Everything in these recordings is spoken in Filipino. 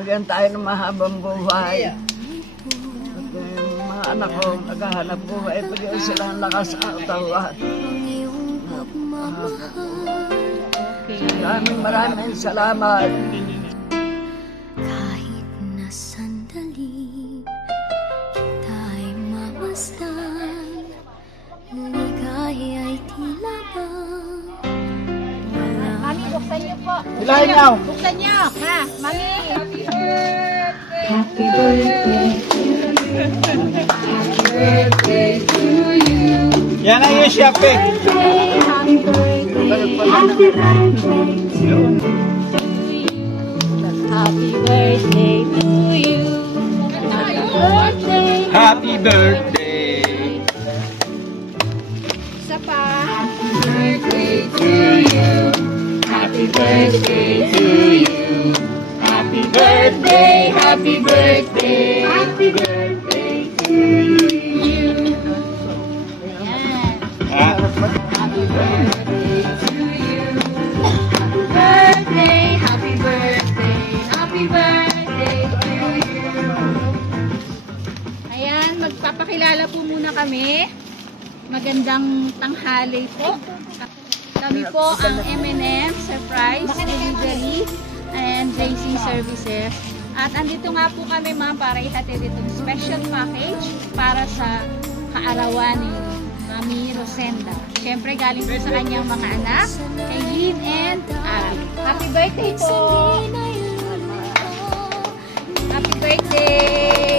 Bigyan tayo ng mahabang buhay. At yung mga anak ko, naghahanap buhay, bigyan sila ng lakas ang katawan. Maraming salamat. Kahit na sandali, kita'y mamasdan. Ligay ay tila ba wala. Mami, buksan niyo po. Bilahin niyo. Buksan niyo. Ha, Mami. Happy birthday to you. Happy birthday to you. Yan ang yung shopping. Happy birthday. Happy birthday to you. Happy birthday to you. Happy birthday. Happy birthday. Isa pa. Happy birthday to you. Happy birthday to you. Happy birthday, happy birthday, happy birthday to you. Ah, Happy birthday to you. Happy birthday, happy birthday, happy birthday to you. Ayan, magpapakilala po muna kami. Magandang tanghali po. Kami po ang M&M Surprise Delivery and Racing Services. At andito nga po kami, ma'am, para ihatid itong special package para sa kaarawan ni Mami Rosenda. Siyempre, galing po sa kanyang mga anak, kay Lynn and Abby. Happy birthday po! Happy birthday!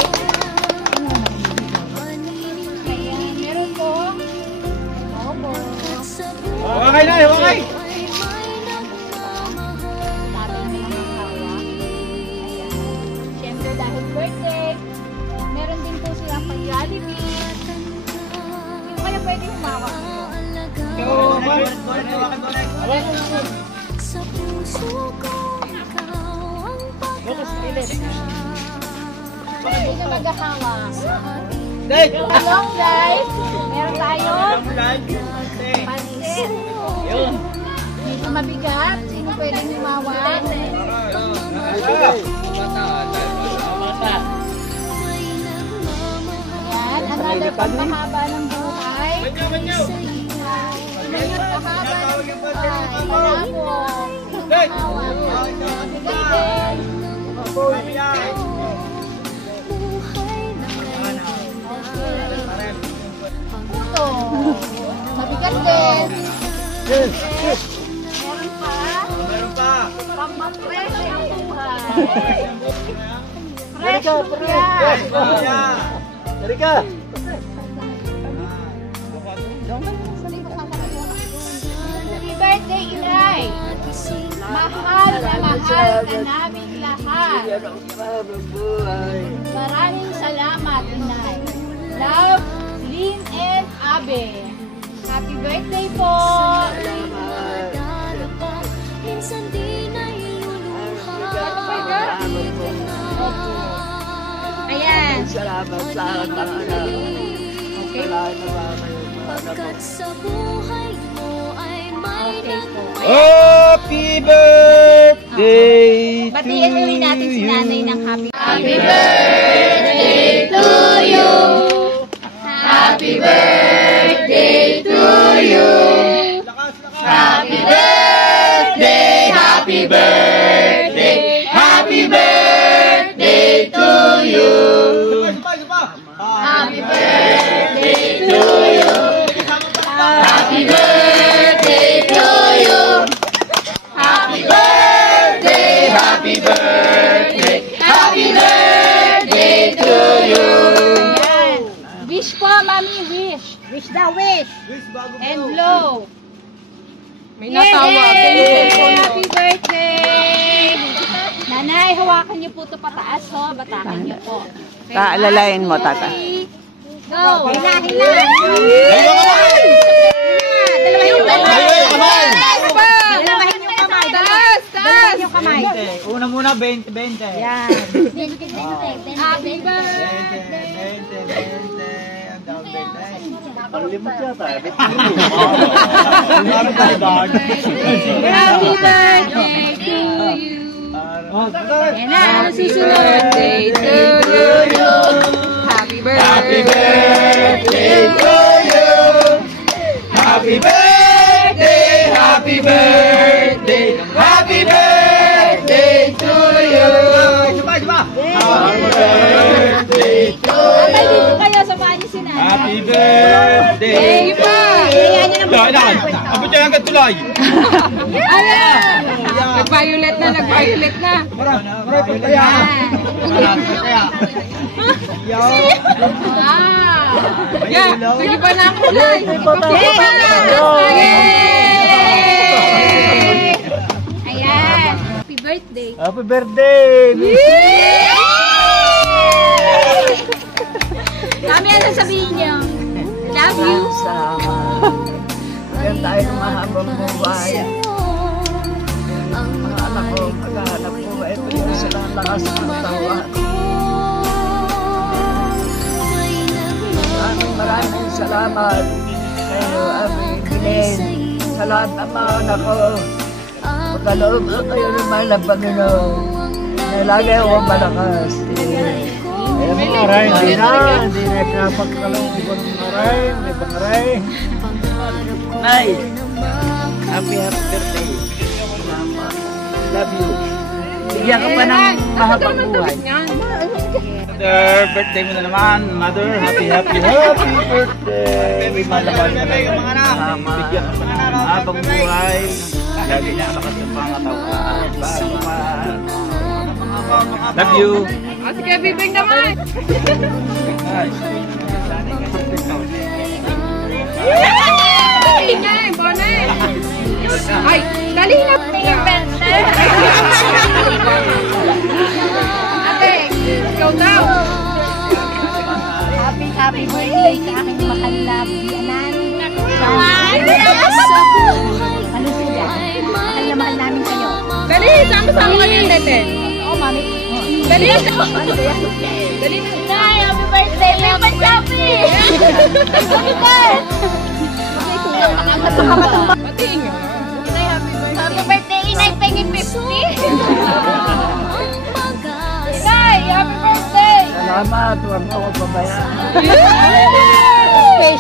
Ayan, meron po. Opo. okay na, okay. Tatay na lang ang hawak. Ayan. Siyempre, dahil birthday, meron din po silang pag-Jollibee. Hindi ko kaya pwede humawak. Sa puso ko, ikaw ang pag-asa. Hindi na maghahawak. Dave! Long life, meron tayo. Pansit. Medyo mabigat. Sino pwede humawak? Ayan, another pagmahaba ng buhay. Pagmahaba ng buhay. Malabo. Humawak. Mabigat din. Puto. Mabigat din. Meron pa. Meron pa. Pang-fresh ang buhay. Dari Fresh ka, po yan. Dari ka. Happy birthday, Inay. Mahal na namin lahat. Bigyan ng mahabang buhay. Maraming salamat, Inay. Love, Lynn and Abe. Happy birthday po. Minsan di na iluluha. Ayan. Salamat sa anak. Okay. Pagkat sa buhay mo ay may Okay po. Happy birthday to Batiin ulit natin si nanay ng happy birthday to you. Happy birthday to you. Happy birthday, happy birthday, happy birthday to you. Happy birthday to you. Happy birthday to you. Happy birthday, happy birthday, happy birthday to you. Ayan. Wish po, Mami, wish. Wish daw, wish. And blow. May natawa. Yay! Happy birthday! Nanay, hawakan niyo po ito pataas, ho. Batakan niyo po. Okay, Kaalalain mo, 1, 2, tata. 3, go! Hila, hila! Dalawahin yung kamay! Dalawahin yung kamay! Dalawahin yung kamay! Una muna, 20, 20. Yan. Happy birthday! 20. Ang dami 20. Paglimot yata. Happy birthday to you! Ayan na, ano susunod? Birthday to you. Happy birthday. birthday to you. Happy birthday, happy birthday, happy birthday to you. Happy birthday to Abay, you. dito kayo, samahan niyo si nanay. Happy birthday. Thank you pa. Ayan niyo naman. Abot niya agad tulay. Ayan. Nag-violet na, nag-violet na. Yeah, sige pa na ang kulay. Sige pa na. Yay! Ayan. Happy birthday. Happy birthday! Kami, ano sabihin niyo? Love you. Salamat. Bigyan tayo ng mahabang buhay. Ang mga anak ko, maghahanap buhay. Bigyan sila ang lakas ng katawan. Maraming salamat kayo, aming Glenn. Sa lahat ng mga anak ko. Magkaloob na kayo naman ng Panginoon. Na lagi akong malakas. May maray, hindi na pinapagkaloob ko ng maray, may pangaray. Nay, happy birthday. Salamat. Love you. Bigyan ka pa ng mahabang buhay. Mother, birthday mo na naman. Mother, happy birthday. Malaban mo na yung mga anak. Bigyan ka pa ng mahabang buhay. Lagi niya lakas ng pangatawan. Love you. Sige, bibig naman. Ingay, bonnet. Ay, dali na. Ate, ikaw daw. Happy birthday sa aking mahal na biyanan. Ano sila? Mahal na mahal namin kayo. Dali, sama-sama kami yung tete. Oo, mami. Dali. Dali na. Nay, happy birthday! May pansabi! Happy birthday! Patiin nyo. Happy birthday, Inay! Pengi 50! Inay, happy birthday! Salamat, huwag mo ako pabayaan. Yes!